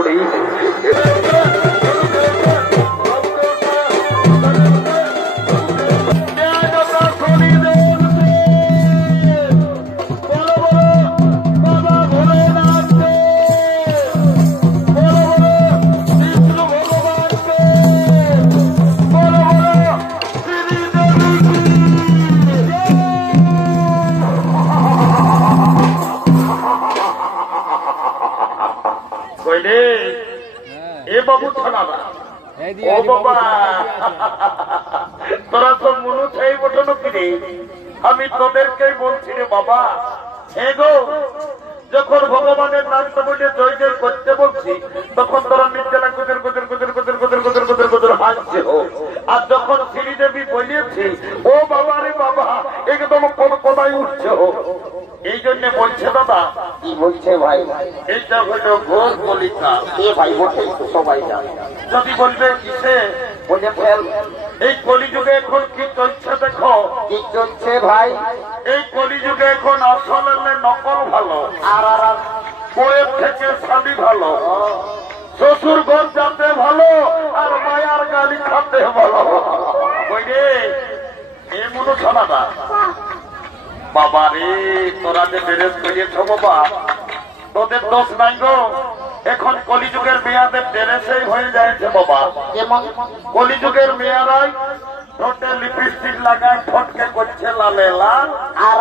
করি। তোরা তো মনু চাই বটনো কিরে, আমি তোদেরকেই বলছি রে বাবা। এগো যখন ভগবানের নামটা বলে জয় জয় করতে বলছি, তখন তোরা নির্জলা গুদের গুদের গুদের গুদের গুদের গুদের গুদের গুদের হাসছে হো। আর যখন শ্রীদেবী বলিয়েছি ও বাবা রে বাবা, একদম কোথায় উঠছে হো। এই জন্য বলছে দাদা। কি বলছে ভাই? এইটা হলো ঘোর কলিকা। এ ভাই বলছে সবাই জানে। যদি বলবে কিসে বলে ফেল। এই কলিযুগে এখন কি চলছে দেখো। কি চলছে ভাই? এই কলিযুগে এখন আসল হলে নকল ভালো, আর বইয়ের থেকে স্বামী ভালো, শ্বশুর ঘর যাতে ভালো, আর মায়ার গালি খাতে ভালো। ওই রে এ মনে শোনা না বাবা রে, তোরা যে বেরেস করিয়েছ বাবা, তোদের দোষ নাই গো। এখন কলিযুগের মেয়াদের ড্রেসেই হয়ে যাচ্ছে বাবা। কলিযুগের মেয়ারাই ঠোঁটে লিপস্টিক লাগায় ঠোঁটকে করছে লালে লাল, আর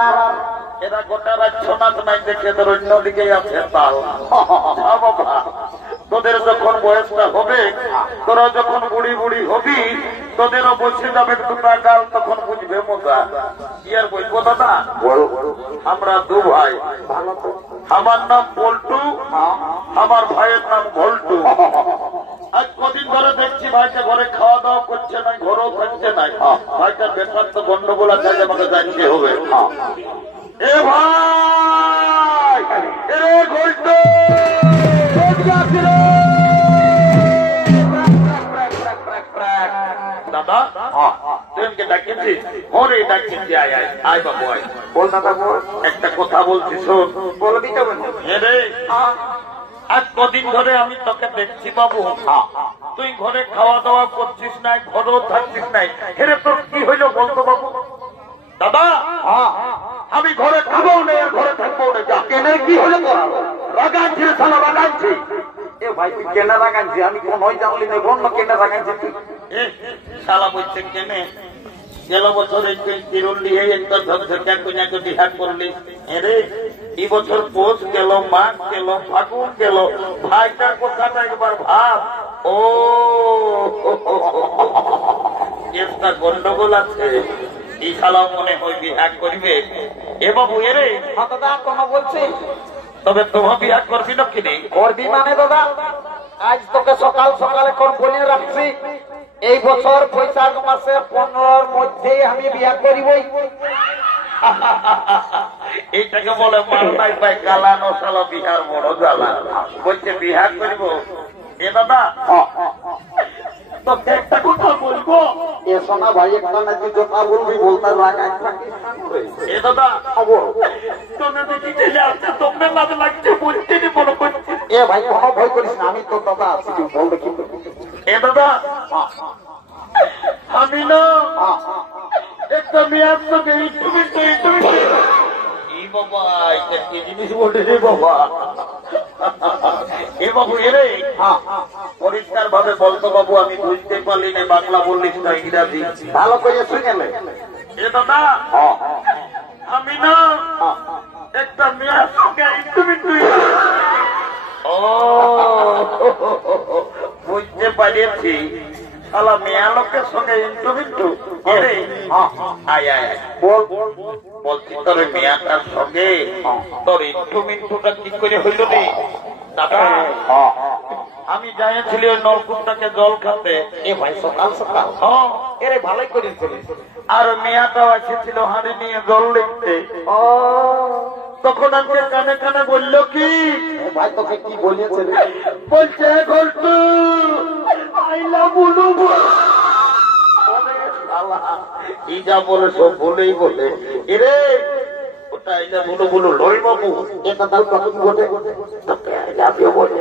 এরা গোটা রাত সোনাত নাই দেখে এদের অন্যদিকে আছে তাল। বাবা তোদের যখন বয়সটা হবে, তোরা যখন বুড়ি বুড়ি হবি, তোদেরও বসে যাবে দুটা গাল, তখন বুঝবে মজা। কি আর বলবো দাদা, আমরা দু ভাই। আমার নাম বল্টু, আমার ভাইয়ের নাম ভল্টু। আজ কদিন ধরে দেখছি ভাইটা ঘরে খাওয়া দাওয়া করছে না, ঘরেও থাকছে না। ভাইটা বেকার তো গন্ডগোল আছে, আমাকে জানতে হবে। এ ভাই এ ভল্টু দাদা, তুই ডাকিয়েছি? ওরে ডাকিয়েছি, আয় আয় আয় বাবু আয়। বল দাদা বল। একটা কথা বলছি শোন। বলবি তো? রে আজ কদিন ধরে আমি তোকে দেখছি বাবু, তুই ঘরে খাওয়া দাওয়া করছিস নাই, ঘরেও থাকছিস নাই। হেরে তোর কি হইল বলতো বাবু? দাদা আমি ঘরে খাবো না, ঘরে থাকবো না। কেনে কি হলো? রাগাচ্ছি সালা, রাগাচ্ছি। এ ভাই তুই কেনে রাগাচ্ছি? আমি কোনই জানলি না, বন্য কেনে রাগাচ্ছি তুই? শালা বলছে কেনে গেল বছর তিরুল্লি একটা ঝকঝকা কোনাকে বিহা করলি। এরে এই বছর পৌষ গেল, মাঘ গেল, ফাগুন গেল, ভাইটার কথাটা একবার ভাব। ও একটা গন্ডগোল আছে, এই শালা মনে হয় বিহা করিবে। এ বাবু এরে দাদা কোনো বলছে, তবে তোমার বিহা করবি না কিনে? করবি মানে দাদা, আজ তোকে সকাল সকালে কোন বলে রাখছি, এই বছর বৈশাখ মাসের 15-র মধ্যে আমি বিয়া করিবই। এইটাকে বলে মালটাই পাই গালানো শালা, বিহার বড় জ্বালা। বলছে বিহা করিব। এ দাদা তোকে একটা কথা বলবো। এ সোনা ভাই একটা নাকি কথা বলবি, বলতে রাগাই থাকিস। এ দাদা তোমরা দেখি চলে আসছে, তোমরা লাভ লাগছে বলতে নি মনে করছে। এ ভাই কোনো ভয় করিস না, আমি তো দাদা আছি, তুই বল দেখি। এ দাদা আমি না একটা মেয়ার তোকে বাবা, এটা কি জিনিস বলতে রে বাবা? এ বাবু এরে পরিষ্কার ভাবে বলতো বাবু, আমি বুঝতে পারলি না, বাংলা বললিস না ইংরাজি, ভালো করে শুনে নে। এ দাদা আমি না একটা মেয়ার সঙ্গে ও বুঝতে পারিয়েছি, শালা মেয়া লোকের সঙ্গে ইন্টু এরে আয় আয় বল। বলছি তোর মেয়াটার সঙ্গে তোর ইন্টুটা কি করে হইল রে দাদা? আমি যাইছিলি ওই নলকূপটাকে জল খাতে। এ ভাই সকাল সকাল? এরে ভালোই করেছিল। আর মেয়াটাও এসেছিল হাঁড়ি নিয়ে জল লিখতে। তখন আমাকে কানে কানে বলল কি ভাই, তোকে কি বলেছে? বলছে গল্টু আই লাভ ইউ। এই যা বলে সব বলেই বলে। এরে ওটা এই যা বলো বলো লয় বাবু, এটা তার কত বটে। আমিও বলি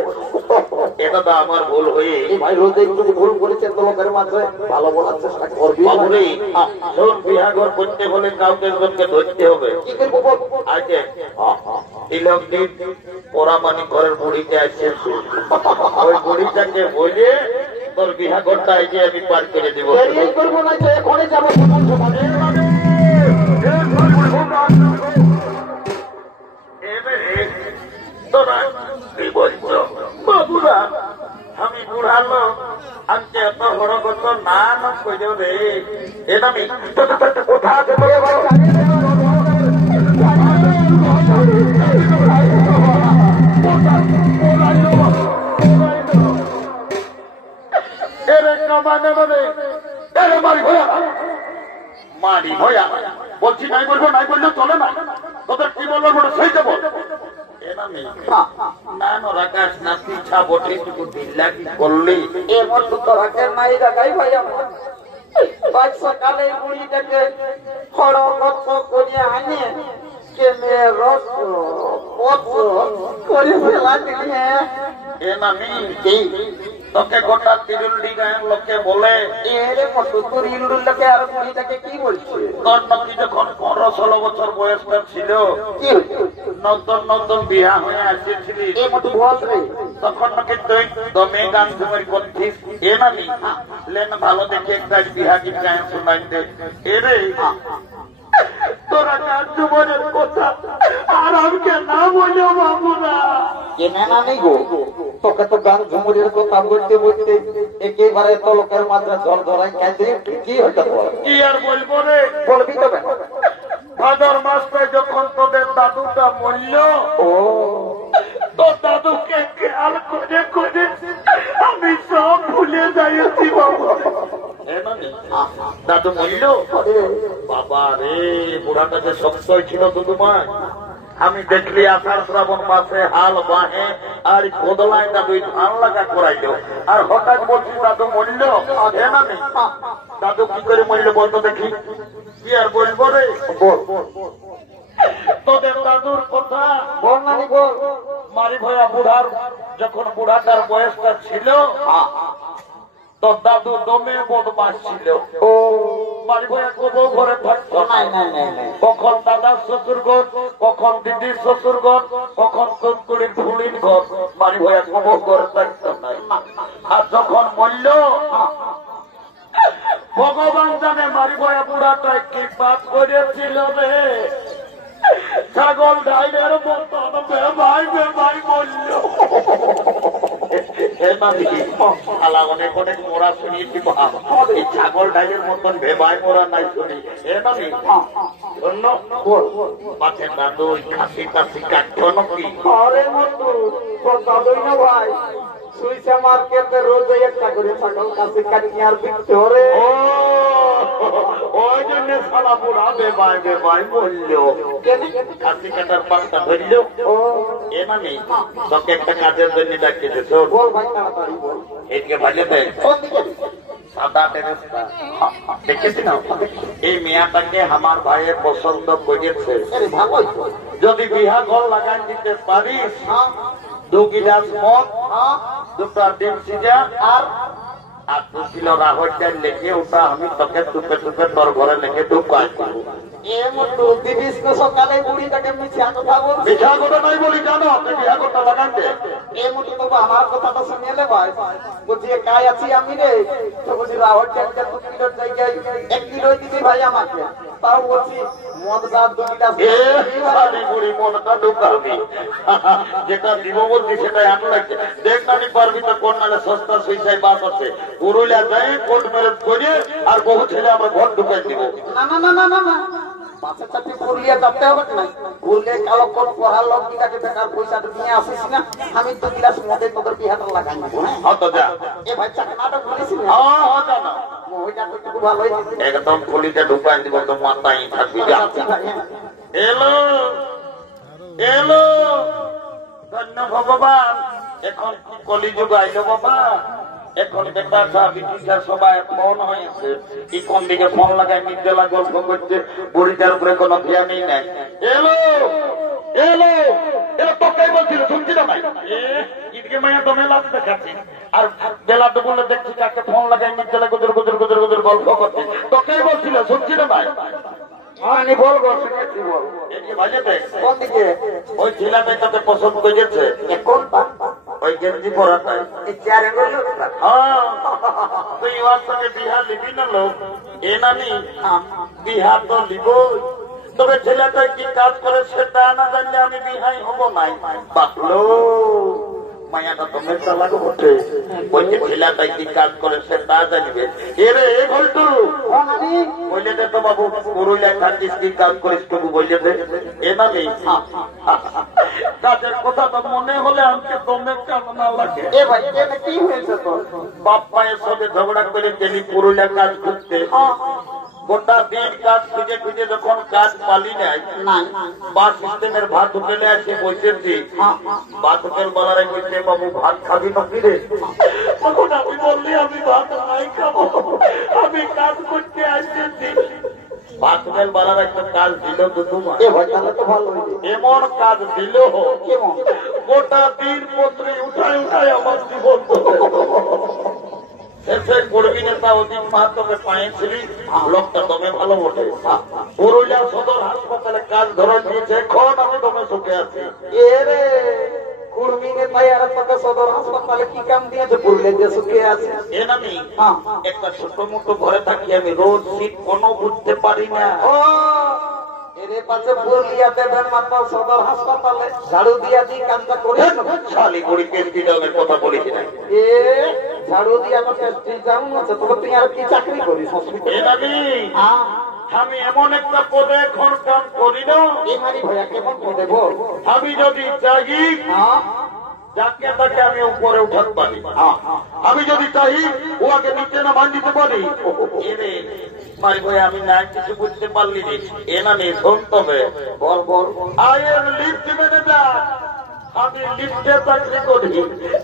এটা তো আমার ভুল হয়ে ভাই রোজে একটু ভুল করেছেন তো লোকের মাঝে ভালো বলার চেষ্টা করবি। বিয়া ঘর করতে হলে কাউকে একজনকে ধরতে হবে। কি করবো আজকে তিলক দিন পোড়ামানি ঘরের বুড়িতে আসছে, ওই বুড়িটাকে বলে তোর বিহা ঘরটা আজকে আমি পার করে দেবো। করবো না তো এখনই যাবো। তোরা কি বলছো বাবুরা? আমি বুড়ালো আজকে এত বড় কত না না কইলেও রে এটা আমি কোথা মারি ভয়া বলছি নাই বলবো, নাই বললে চলে না। তোদের কি বলবো বলে সেই দেবো না রাখাস না পিছা বটে দিল্লা কি করলি এমন তো রাখে নাই রাখাই ভাই আমার সকালে বুড়িটাকে খড় কত করে আনে কেনে রস করে ফেলা দিলে তোকে গোটা তিরুল্ডি গায়ের লোকে বলে এরে মতো তোর ইলুর লোকে আর বুড়িটাকে কি বলছে? তোর নাকি যখন 15-16 বছর বয়সটা ছিল, নতুন নতুন বিয়া হয়ে আসেছিলি, তখন নাকি তুই দমে গান ঝুমারি করছিস। এ নামি লেন ভালো দেখে একটা বিহা গীত গায়ে শোনাই দে। এরে তোরা গান ঝুমারের কথা আর আমাকে না বলো বাবুরা। তোকে তো গান ঝুমুরের কথা বলতে বলতে একেবারে তো লোকের মাত্রা জল ধরাই কাজে কি হতে পারে? কি আর বলবো রে, বলবি তবে ভাদর মাসটায় যখন তোদের দাদুটা মরল, তো দাদুকে খেয়াল করে করে আমি সব ভুলে যাইছি বাবা। দাদু মরল বাবা রে, বুড়াটা যে শক্ত ছিল দুদুমায়। আমি দেখলি আষাঢ় শ্রাবণ মাসে হাল বাহে আর কোদলায় দাদু ধান লাগা করাইল, আর হঠাৎ বলছি দাদু মরল। দাদু কি করে মরল বলতো দেখি? কি আর বলবো রে, তোদের দাদুর কথা বল না বল। মারি ভয়া বুড়ার যখন বুড়াটার বয়সটা ছিল, তোর দাদু দমে বদমাস ছিল। মারি ভয়া কবো ঘরে থাকতো না, কখন দাদার শ্বশুর ঘর, কখন দিদির শ্বশুর ঘর, কখন কুকুরির ফুলির ঘর, মারি ভয়া কবো ঘরে থাকতো না। আর যখন মরল ভগবান জানে মারি ভয়া বুড়াটায় কি পাপ করেছিল রে, ছাগল ডাইনের মতন বেভাই বেভাই বলল। অনেক অনেক মোড়া শুনিয়েছি, এই ছাগল ডাইনের মতন ভেবাই মোড়া নাই শুনি। মাঠের দাদু ওই খাসি টাসি কাটতো নাকি? আরে বন্ধু তোর দাদুই না ভাই, সুইসা মার্কেটে রোজ একটা করে ছাগল কাছে কাটিয়ে আর বিকতে হরে। ওই জন্য সালা বুড়া বেবাই বেবাই বললো, খাসি কাটার পাত্তা ধরলো। এ মানে তোকে একটা কাজের জন্য ডাকিয়েছে, বল ভাই তাড়াতাড়ি বল। এদিকে ভালো দেয় সাদা টেরেস্তা দেখেছি না, এই মেয়াটাকে আমার ভাইয়ের পছন্দ করেছে। যদি বিহা ঘর লাগাই দিতে পারিস, 2 গিলাস মদ, 2টা ডিম সিজা আর 2 কিলো রাহর ডাল লেগে ওটা আমি তোকে টুপে টুপে তোর ঘরে লেগে ঢুকাই দেবো। সকালে বুড়িটাকে মিছা কথা বলছি। মিছা কথা নাই বলি জানো, বিহা ঘরটা লাগাইতে আমার কথাটা শুনিয়ে ভাই বলছি কাজ আছি আমি রে, তো বলছি রাহর ডাল 2 কিলোর জায়গায় 1 কিলো দিবি ভাই আমাকে। তাও বলছি মদ দাঁত 2 গিলাস বুড়ি মদটা ঢুকাবি, যেটা দিব বলছি সেটাই আনু লাগছে। দেখ না পারবি তো কোন নালে সস্তা সুইসাই বাস আছে, পুরুলিয়া যাই কোর্ট ম্যারেজ করে আর বহু ছেলে আমরা ঘর ঢুকাই দিব। না না না না না না, বাসের চাকরি পুরুলিয়া যাতে হবে না, পুরুলিয়া কালো কোট পড়ার লোক বিটাকে বেকার পয়সাটা নিয়ে আসিস না, আমি 2 গিলাস মদে তোদের বিহাটা লাগাই নেবো। হ্যাঁ তো যা। এ ভাই চাকরি নাটক বলিস না? হ্যাঁ জানা ওইটা তো ভালো হয়েছে, একদম পুলিতে ঢুকাই দিব, তো মাথায় থাকবি। যা এলো এলো, ধন্য ভগবান, এখন কলিযুগ আইলো বাবা। এখন বেটা বিটিটা সবাই ফোন হয়েছে, কি কোন দিকে ফোন লাগায় নির্জলা গল্প করছে, বুড়িটার উপরে কোনো ধ্যানই নাই। এলো এলো এটা তোকেই বলছিল, শুনছি না ভাই? ঈদকে মায়া দমে লাভ দেখাচ্ছি, আর বেলা ডুবলে দেখছি তাকে ফোন লাগাই নিচে গুজর গুজর গুজর গুজর গল্প করছে। তোকেই বলছিল, শুনছি না ভাই? আমি বলবো, শুনেছি বল। কোন দিকে? ওই ছেলেটাই তাকে পছন্দ করেছে। কোন ওই গেঞ্জি পরাটাই। হ্যাঁ, তুই ওর সঙ্গে বিহার লিবি না লোক? এ নানি বিহার তো লিব, তবে ছেলেটা কি কাজ করে সেটা না জানলে আমি বিহাই হবো নাই। বাপলো মায়াটা তুমি চালাক বটে, ওই যে ছেলেটাই কি কাজ করে সেটা জানবে। এরে এ ঘল্টু বললে দে তো বাবু, পুরুলিয়া থাকিস কি কাজ করিস তবু বললে দে। এ নানি কাজের কথা তো মনে হলে আমাকে দমে কামনা লাগে। এ ভাই কি হয়েছে তোর? বাপ মায়ের সাথে ঝগড়া করে গেলি পুরুলিয়া কাজ করতে, গোটা দিন কাজ খুঁজে খুঁজে যখন কাজ পালি নাই, বাস সিস্টেমের ভাত হোটেলে আসে বসেছি। ভাত হোটেল বলার বলছে, বাবু ভাত খাবি না ফিরে? তখন আমি বললি আমি ভাত নাই খাবো, আমি কাজ করতে আসতেছি। ভাত হোটেল বলার একটা কাজ দিল এমন কাজ দিল, গোটা দিন পত্রে উঠায় উঠায় আমার জীবন শেষে করবি নেতা অজিত মাহাতোকে পাইছিলি। লোকটা দমে ভালো বটে। পুরুলিয়া সদর হাসপাতালে কাজ ধরা দিয়েছে, এখন আমি দমে সুখে আছি। এরে কুর্মী নেতাই আর তোকে সদর হাসপাতালে কি কাম দিয়েছে? পুরুলিয়া সুখে আছে। এ নামি একটা ছোট মোটো ঘরে থাকি, আমি রোজ শীত কোনো বুঝতে পারি না। এরে পাশে পুরুলিয়া দেবেন মাত্র সদর হাসপাতালে ঝাড়ু দিয়া দিয়ে কামটা করে শালি গড়ি কেন্দ্রীয় দলের কথা বলেছি না। এ ঝাড়ু দিয়া তো টেস্টি যাও আছে, তবে তুই আর কি চাকরি করিস? আমি এমন একটা পদে এখন কাম করি না। এমারি ভাইয়া কেমন পদে বল? আমি যদি চাই যাকে তাকে আমি উপরে উঠাতে পারি, আমি যদি চাই ওকে নিচে না মান দিতে পারি। মারি ভাই আমি না কিছু বুঝতে পারলি নি। এ না নেই শোন, তবে বল বল। আই এম লিফট ম্যানেজার, আমি লিফটে চাকরি করি।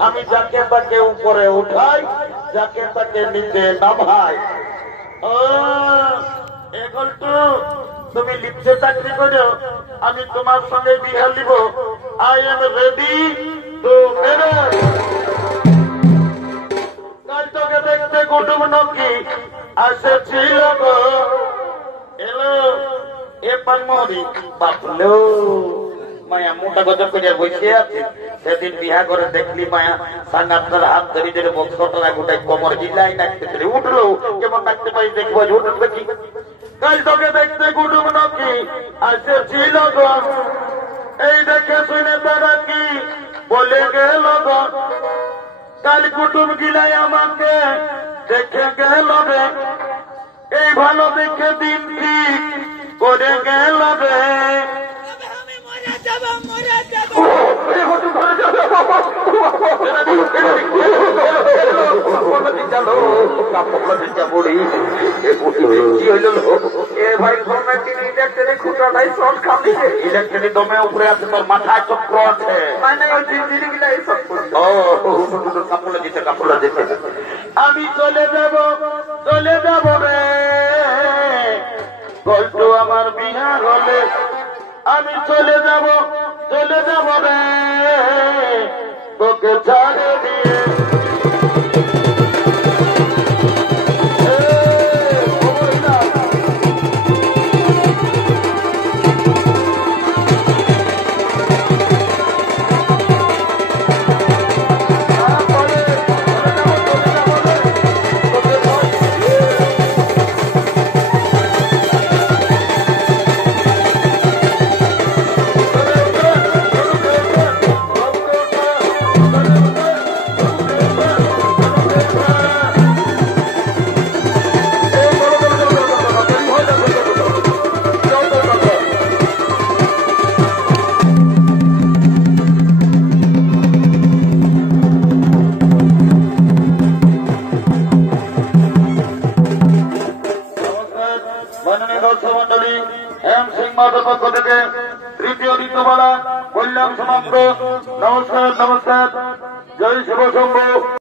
আমি যাকে তাকে উপরে উঠাই, যাকে তাকে নিচে নামাই। এখন তো তুমি লিফটে চাকরি করো, আমি তোমার সঙ্গে বিহার নিব। I am ready to marriage. কাল তোকে দেখতে কুটুম নকি আসেছিল গো, এলো এ পানমরি বাপলো। মায়া মোটা গজব করে বসে আছে। সেদিন বিহা করে দেখলি মায়া সাঙ্গাতার হাত ধরে ধরে বক্সটা গোটাই কোমর হিলাই নাচতে ধরে উঠলো। কেমন নাচতে পারি দেখবো, উঠবে কি? কাল তোকে দেখতে কুটুম নকি আসেছিল গো, এই দেখে শুনে তারা কি বলে গেল গো। কাল কুটুম গিলাই আমাকে দেখে গেল রে, এই ভালো দেখে দিন কি করে গেল রে। ইলেকট্রিক দমে উপরে আছে, তোর মাথায় চক্র আছে। আমি চলে যাব রে গল্টু, আমার বিহার হলে আমি চলে যাব রে, তোকে ছাড়ে